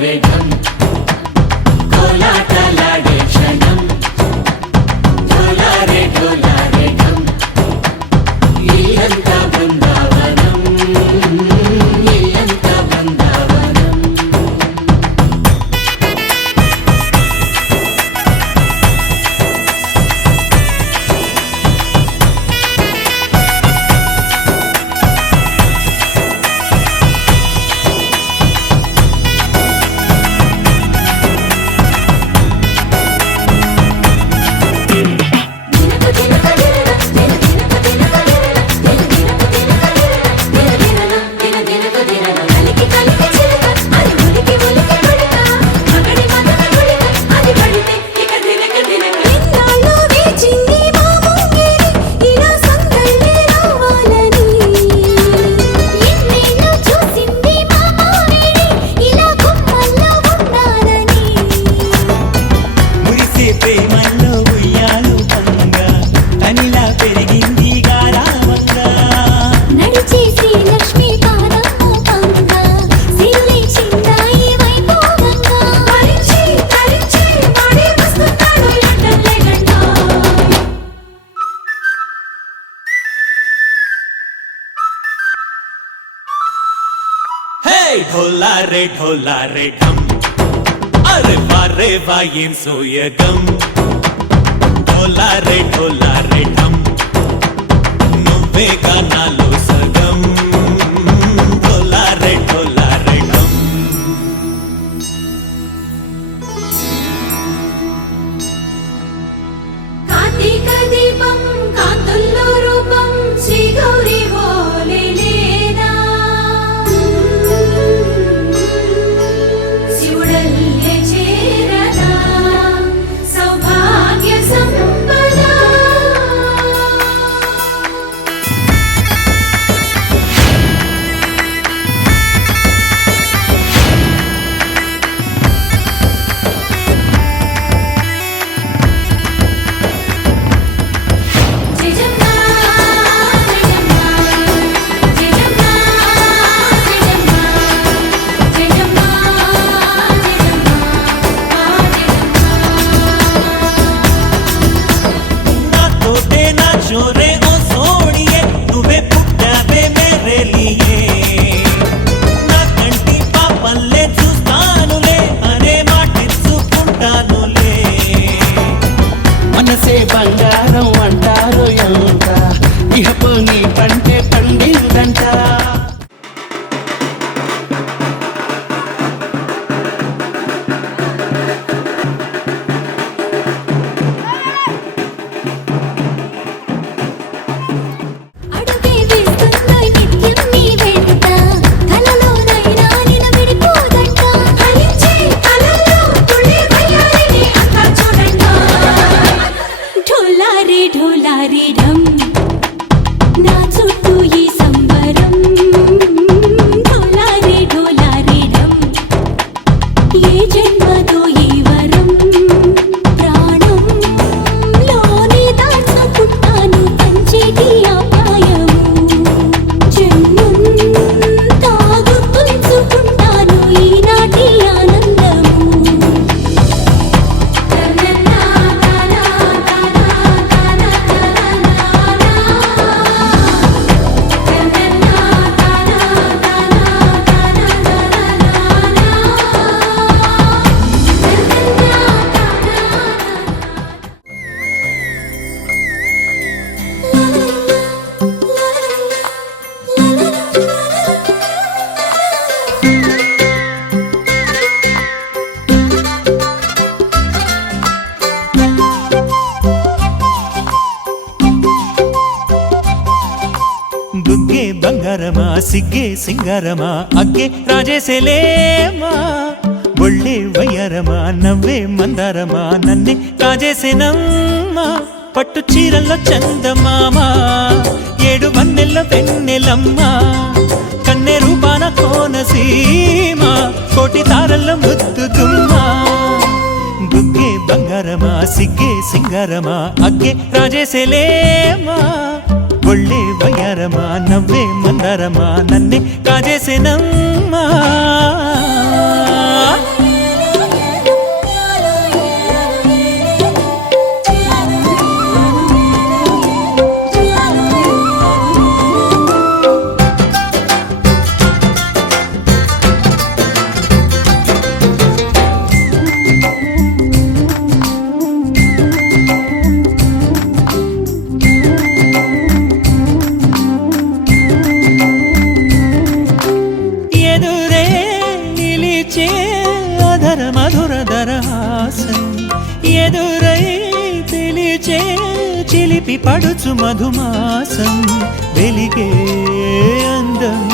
రే ఢమ్ కోలాటలాడే క్షణం ఢోలా రే ఢమ్ ఇల్లంతా బృందావనం ఇల్లంతా బృందావనం ढोला रे ढम अरे वाह ఏం సోయగం ढोला रे ढम నువ్వే గానాలో సగం ढोला रे ढम కార్తీక దీపం కాంతుల్లో రూపం శ్రీ గౌరీ ఓలే లేనా శివుడల్లే చేరదా సౌభాగ్య సంపద चोरे ओ सोनिए నువ్వే పుట్టావే మేరే లియే నా కంటి పాపల్లే చూస్తానులే అనే మాటిచ్చుకుంటానులే మనసే బంగారం అంటారు ఎంత ఇహపు నీ పంటే పండిందంట ढोला रे ढम నా చుట్టూ ఈ సంబరం ढोला रे ढम ఏ జన్మదో ఈ వరం ప్రాణం లోనే దాచుకుంటాను పంచేటి ఆప్యాయము జన్మం తాగుతుంచుకుంటాను ఈనాటి ఆనందము బుగ్గే బంగారమా సిగ్గే సింగారమా అగ్గే రాజేసేలేమా ఒళ్ళే వయ్యారమా నవ్వే మందారమా నన్నే కాజేసేనమ్మా పట్టు చీరల్లో చందమామా ఏడు వన్నెల్లో వెన్నెలమ్మా కన్నె రూపాన కోనసీమ కోటి తారల్లో ముద్దుగుమ్మా బుగ్గే బంగారమా సిగ్గే సింగారమా అగ్గే రాజేసేలేమా ఒళ్ళే వయ్యారమా నవ్వే మందారమా నన్నే కాజేసేనమ్మా పిలిచే అధర మధుర దరహాసం ఎదురై పిలిచే చిలిపి పడుచు మధుమాసం వెలిగే అందం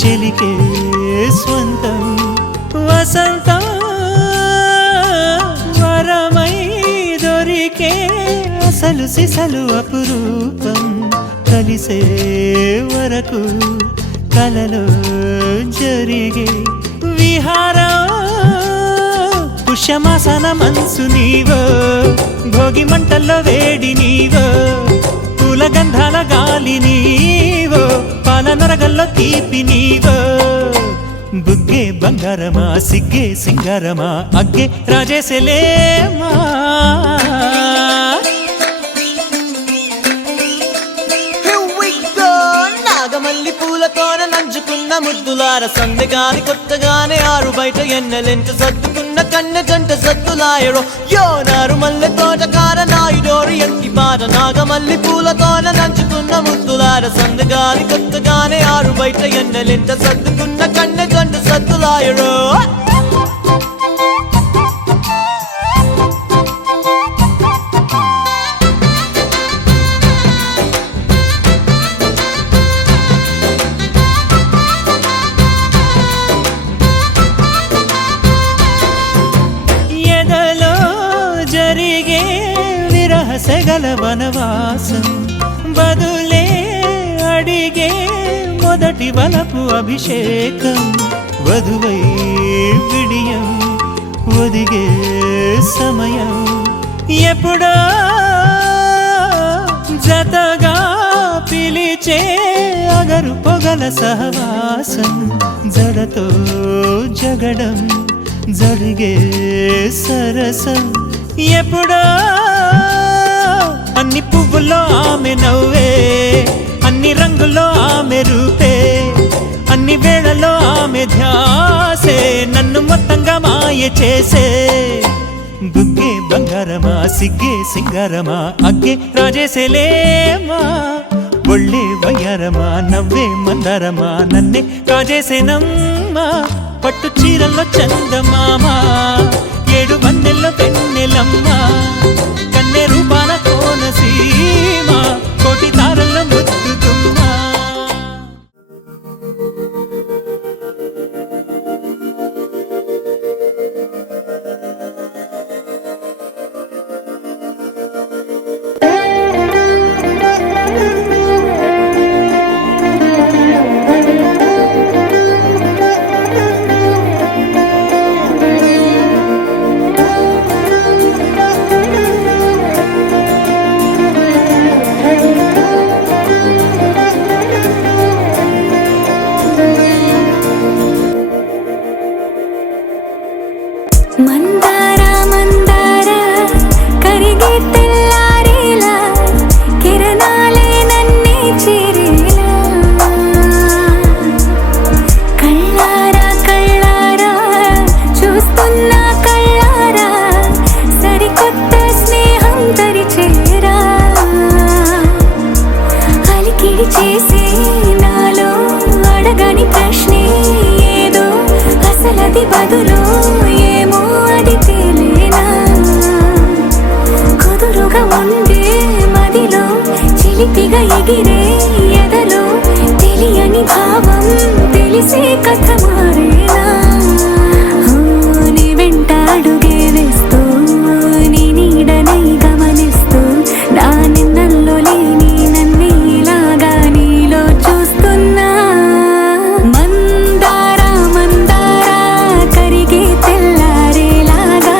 చెలికే స్వంతం వసంతం వరమై దొరికే అసలు సిసలు అపురూపం కలిసే వరకు కలలో జరిగే విహారం పుష్యమాసన మనసు నీవో భోగి మంటల్లో వేడి నీవో పూల గంధాల గాలి నీవో పాల నరగల్లో తీపి నీవో బుగ్గే బంగారమా సిగ్గే సింగారమా అగ్గే రాజేసెలేమా నాగమల్లి పూలతోన నంచుకున్న ముద్దులార సందెగాని కొత్తగానే ఆరు బయట ఎన్నెలెంట సర్దుకున్న కన్నె జంట సద్దులాయరో యోనారు మల్లె తోటకార నాయుడోరు ఎంటి బాట నాగమల్లి పూలతోన నంచుకున్న ముద్దులార సందెగాని కొత్తగానే ఆరు బయట ఎన్నెలెంట సర్దుకున్న కన్నె జంట సద్దులాయరో సెగల వనవాసం బదులే అడిగే మొదటి వలపు అభిషేకం వధువై విడియం ఒదిగే సమయం ఎప్పుడో జతగా పిలిచే అగరు పొగల సహవాసం జడతో జగడం జరిగే సరసం ఎప్పుడో అన్ని పువ్వుల్లో ఆమె నవ్వే అన్ని రంగుల్లో ఆమె రూపే అన్ని వేళల్లో ఆమె ధ్యాసే నన్ను మొత్తంగా మాయ చేసే బుగ్గే బంగారమా సిగ్గే సింగారమా అగ్గే రాజేసెలేమా ఒళ్ళే వయ్యారమా నవ్వే మందారమా నన్నే కాజేసేనమ్మా పట్టు చీరల్లో చందమామా ఏడు వన్నెల్లో పెన్నెలమ్మా కన్నె రూపాన కోనసీమ కోటి తారల్లో ముద్దుతుమ్మా మందార మందార కరిగే తెల్లారేలా కిరణాలే నన్నే చేరేలా కళ్ళారా కళ్ళారా చూస్తున్నా కళ్ళారా సరికొత్త స్నేహం తరిచేరా అలికిడి చేసే నాలో అడగని ప్రశ్నే ఏదో అసలది బదులు ఏమో అది తేలేనా కుదురుగా ఉండే మదిలో చిలిపిగా ఎగిరే ఎదలో తెలియని భావం తెలిసే కథ మారేనా నీ వెంట అడుగే వేస్తూ నీ నీడనై గమనిస్తూ నా నిన్నల్లో లేని నన్నే ఇలాగా నీలో చూస్తున్నా మందార మందార కరిగే తెల్లారేలాగా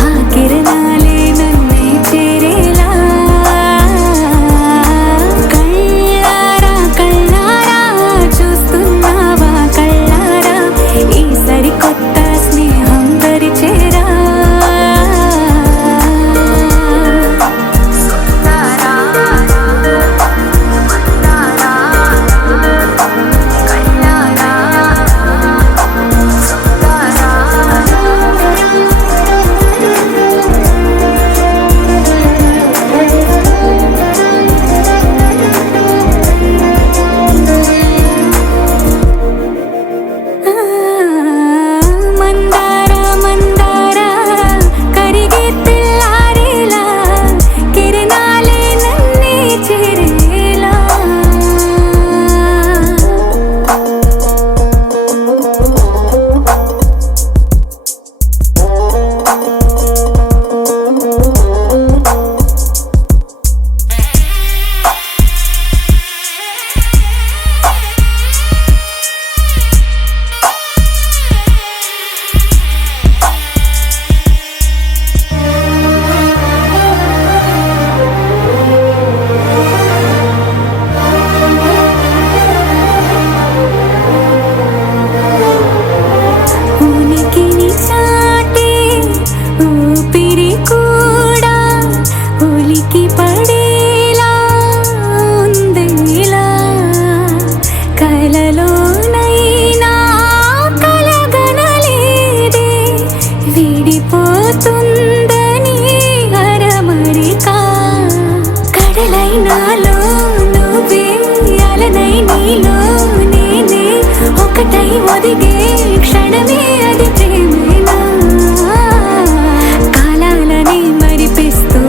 ఆ కిరణాలే నన్నే చేరేలా కళ్ళారా కళ్ళారా చూస్తున్నావా కళ్ళారా వెలిగే క్షణమే అది ప్రేమేనా కాలాలని మరిపిస్తూ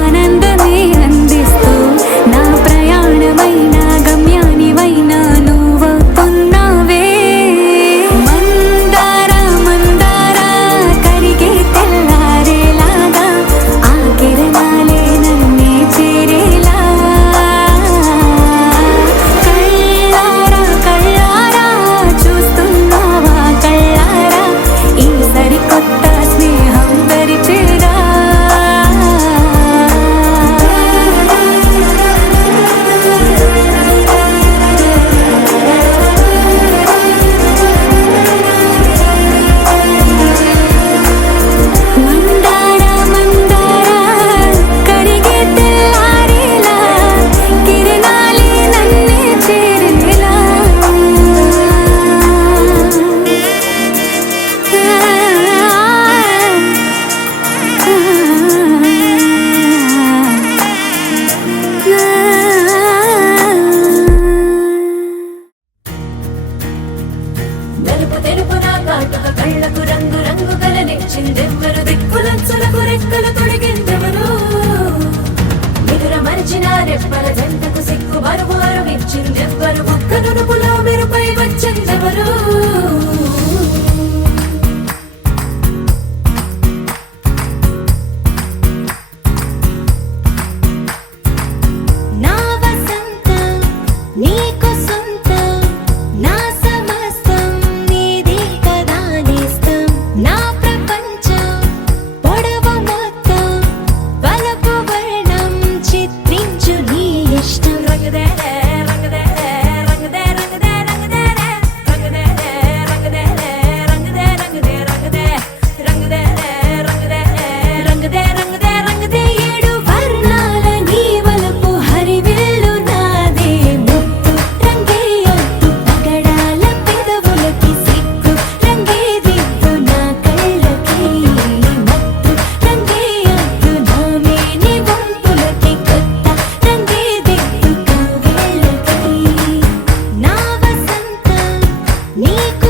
ఆనందమే అందిస్తూ నా ప్రయాణమైన గమ్యానివైనా నువ్వవుతున్నావే మందార మందార కరిగే తెల్లారేలాగా ఆ కిరణాలే నన్నే చేరేలా కళ్ళారా కళ్ళారా చూస్తున్నావా కళ్ళారా ఈ సరికొత్త స్నేహం దరిచేరా మందార మందార కరిగే తెల్లారేలా కిరణాలే నన్నే చేరేలా నలుపు తెలుపున కాటుక కళ్ళకు రంగు రంగు కలనిచ్చిందెవ్వరు దిక్కులంచులకు రెక్కలు తొడిగిందెవరు నిదుర మరిచిన రెప్పల జంటకు సిక్కు మరుమారు ఇచ్చిందెవ్వరు ఒక్క నునుపులో మెరుపై వచ్చిందెవరు నా వసంతం నీకు సొంతం నా సమస్తం నీది కదా నేస్తం నా ప్రపంచం పొడవు మొత్తం వలపు వర్ణం చిత్రించు నీ ఇష్టం రంగుదే రంగుదే రంగుదే రంగుదే రంగుదే రంగుదే రంగుదే రంగుదే రంగుదే రంగుదే రంగుదే రంగుదే రంగుదే రంగుదే రంగుదే ఏడు వర్ణాల నీ వలపు హరివిల్లు నాదే ముత్తు రంగే ఒత్తు పగడాల పెదవులకి సిగ్గు రంగే దిద్దు నా కళ్ళకి మత్తు రంగే ఒత్తు నా మేని వంపులకి కొత్త రంగే దిద్దు కౌగిళ్ళకి నా వసంతం నీకు